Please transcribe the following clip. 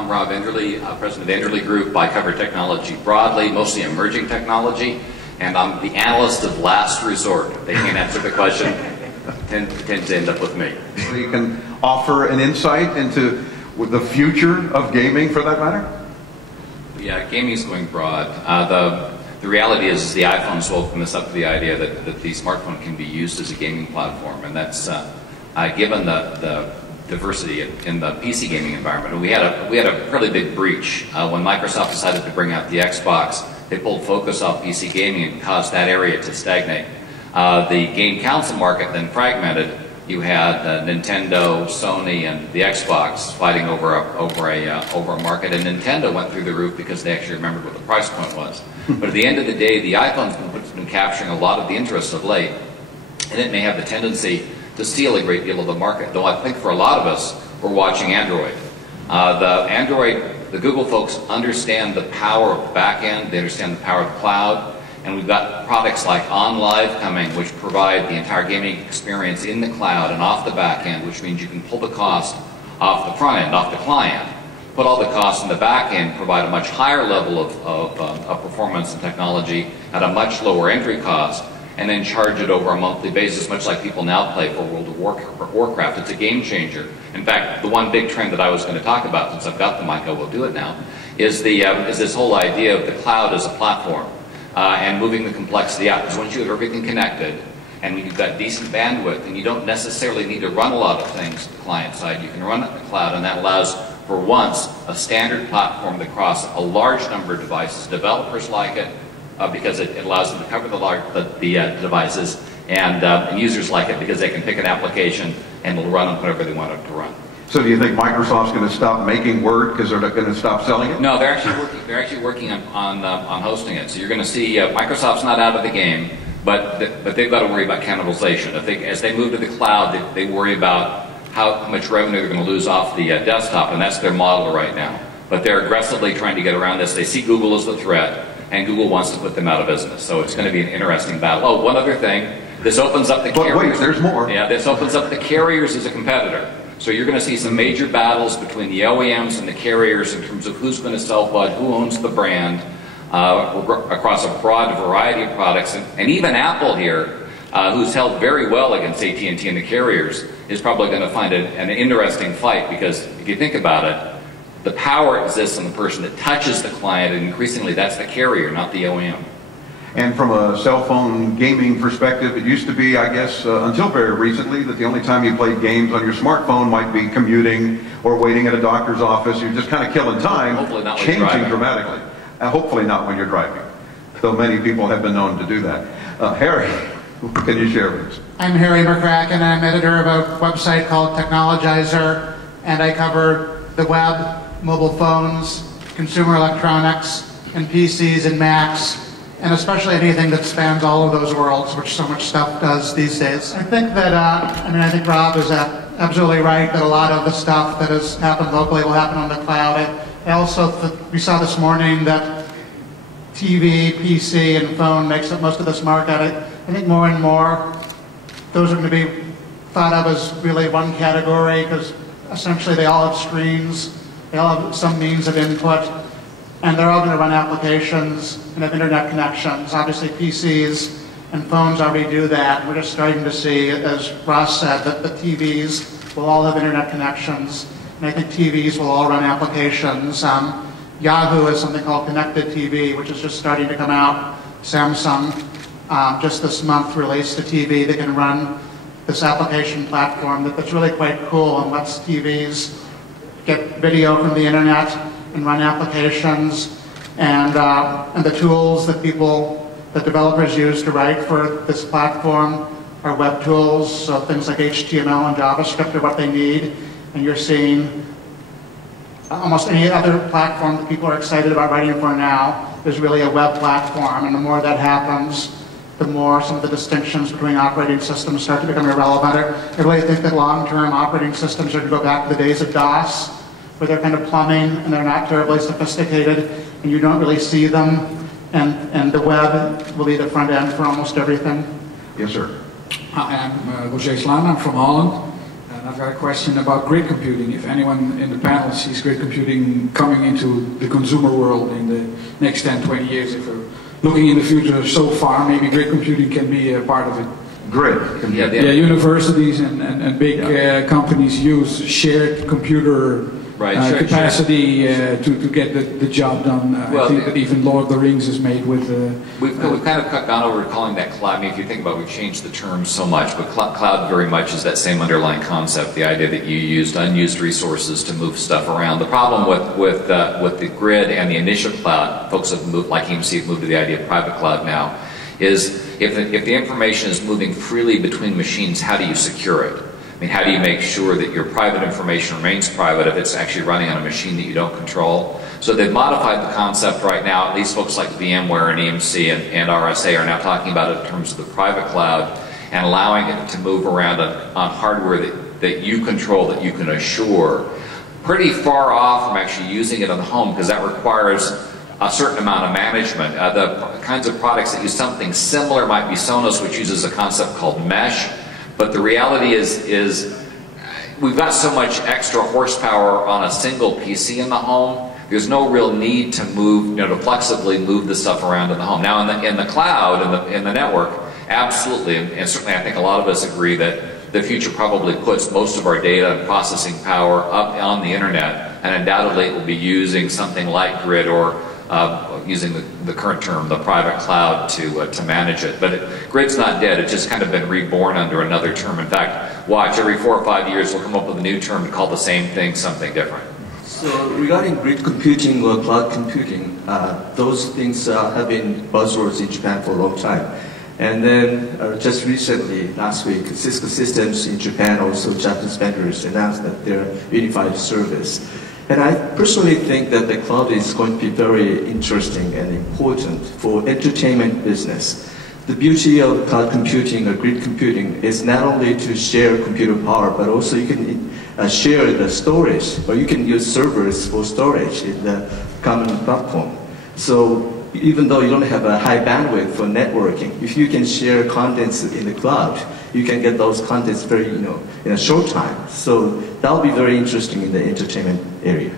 I'm Rob Enderle, president of Enderle Group. I cover technology broadly, mostly emerging technology, and I'm the analyst of last resort. If they can't answer the question, tend to end up with me. So you can offer an insight into the future of gaming, for that matter? Yeah, gaming is going broad. The reality is the iPhones will open us up to the idea that the smartphone can be used as a gaming platform, and that's given the diversity in the PC gaming environment. And we had a fairly big breach when Microsoft decided to bring out the Xbox. They pulled focus off PC gaming and caused that area to stagnate. The game console market then fragmented. You had Nintendo, Sony, and the Xbox fighting over a market, and Nintendo went through the roof because they actually remembered what the price point was. But at the end of the day, the iPhone's been capturing a lot of the interest of late, and it may have the tendency to steal a great deal of the market. Though I think for a lot of us, we're watching Android. The Google folks understand the power of the back end. They understand the power of the cloud. And we've got products like OnLive coming, which provide the entire gaming experience in the cloud and off the back end, which means you can pull the cost off the front end, off the client, put all the costs in the back end, provide a much higher level of performance and technology at a much lower entry cost, and then charge it over a monthly basis, much like people now play for World of Warcraft. It's a game changer. In fact, the one big trend that I was going to talk about, since I've got the mic, I will do it now, is this whole idea of the cloud as a platform. And moving the complexity out. Because once you have everything connected, and you've got decent bandwidth, and you don't necessarily need to run a lot of things to the client side, you can run it in the cloud, and that allows, for once, a standard platform that crosses a large number of devices. Developers like it because it allows them to cover the devices, and users like it because they can pick an application and it'll run on whatever they want it to run. So do you think Microsoft's going to stop making Word because they're not going to stop selling it? No, they're actually working on hosting it. So you're going to see Microsoft's not out of the game, but they've got to worry about cannibalization. As they move to the cloud, they worry about how much revenue they're going to lose off the desktop, and that's their model right now. But they're aggressively trying to get around this. They see Google as the threat, and Google wants to put them out of business. So it's going to be an interesting battle. Oh, one other thing. This opens up the carriers. But wait, there's more. Yeah, this opens up the carriers as a competitor. So you're going to see some major battles between the OEMs and the carriers in terms of who's going to sell what, who owns the brand, across a broad variety of products. And even Apple here, who's held very well against AT&T and the carriers, is probably going to find an interesting fight, because if you think about it, the power exists in the person that touches the client, and increasingly that's the carrier, not the OEM. And from a cell phone gaming perspective, it used to be, I guess, until very recently, that the only time you played games on your smartphone might be commuting or waiting at a doctor's office. You're just kind of killing time, changing dramatically. Hopefully not when you're driving, though many people have been known to do that. Harry, what can you share with us? I'm Harry McCracken. I'm editor of a website called Technologizer, and I cover the web, mobile phones, consumer electronics, and PCs and Macs, and especially anything that spans all of those worlds, which so much stuff does these days. I think that, I think Rob is absolutely right that a lot of the stuff that has happened locally will happen on the cloud. We saw this morning that TV, PC, and phone makes up most of this market. I think more and more those are going to be thought of as really one category, because essentially they all have screens, they all have some means of input, and they're all going to run applications and have internet connections. Obviously PCs and phones already do that. We're just starting to see, as Ross said, that the TVs will all have internet connections, and I think TVs will all run applications. Yahoo has something called Connected TV, which is just starting to come out. Samsung just this month released a TV that can run this application platform that's really quite cool and lets TVs get video from the internet and run applications, and the tools that developers use to write for this platform are web tools, so things like HTML and JavaScript are what they need, and you're seeing almost any other platform that people are excited about writing for now is really a web platform, and the more that happens, the more some of the distinctions between operating systems start to become irrelevant. I really think that long-term operating systems are going to go back to the days of DOS, where they're kind of plumbing and they're not terribly sophisticated and you don't really see them, and the web will be the front end for almost everything. Yes, sir. I'm Roger Slaan, I'm from Holland. And I've got a question about grid computing. If anyone in the panel sees grid computing coming into the consumer world in the next 10, 20 years, if we're looking in the future so far, maybe grid computing can be a part of it. Grid. Yeah, universities and big companies use shared computer capacity to get the job done. I think that even Lord of the Rings is made with... We've kind of gone over to calling that cloud. I mean, if you think about it, we've changed the term so much, but cloud very much is that same underlying concept, the idea that you used unused resources to move stuff around. The problem with the grid and the initial cloud, folks have moved, like EMC, have moved to the idea of private cloud now, is if the information is moving freely between machines, how do you secure it? I mean, how do you make sure that your private information remains private if it's actually running on a machine that you don't control? So they've modified the concept right now. At least folks like VMware and EMC and RSA are now talking about it in terms of the private cloud and allowing it to move around on hardware that you control, that you can assure. Pretty far off from actually using it on the home, because that requires a certain amount of management. The kinds of products that use something similar might be Sonos, which uses a concept called mesh. But the reality is we've got so much extra horsepower on a single PC in the home. There's no real need to move, to flexibly move the stuff around in the home. Now, in the cloud, in the network, absolutely, and certainly I think a lot of us agree that the future probably puts most of our data and processing power up on the internet, and undoubtedly it will be using something like grid or using the current term, the private cloud, to manage it. But grid's not dead. It's just kind of been reborn under another term. In fact, watch, every 4 or 5 years we'll come up with a new term to call the same thing something different. So regarding grid computing or cloud computing, those things have been buzzwords in Japan for a long time. And then just recently, last week, Cisco Systems in Japan, also Japanese vendors, announced that they're unified service. And I personally think that the cloud is going to be very interesting and important for entertainment business. The beauty of cloud computing or grid computing is not only to share computer power, but also you can share the storage, or you can use servers for storage in the common platform. So even though you don't have a high bandwidth for networking, if you can share contents in the cloud, you can get those contents very, in a short time. So that'll be very interesting in the entertainment area.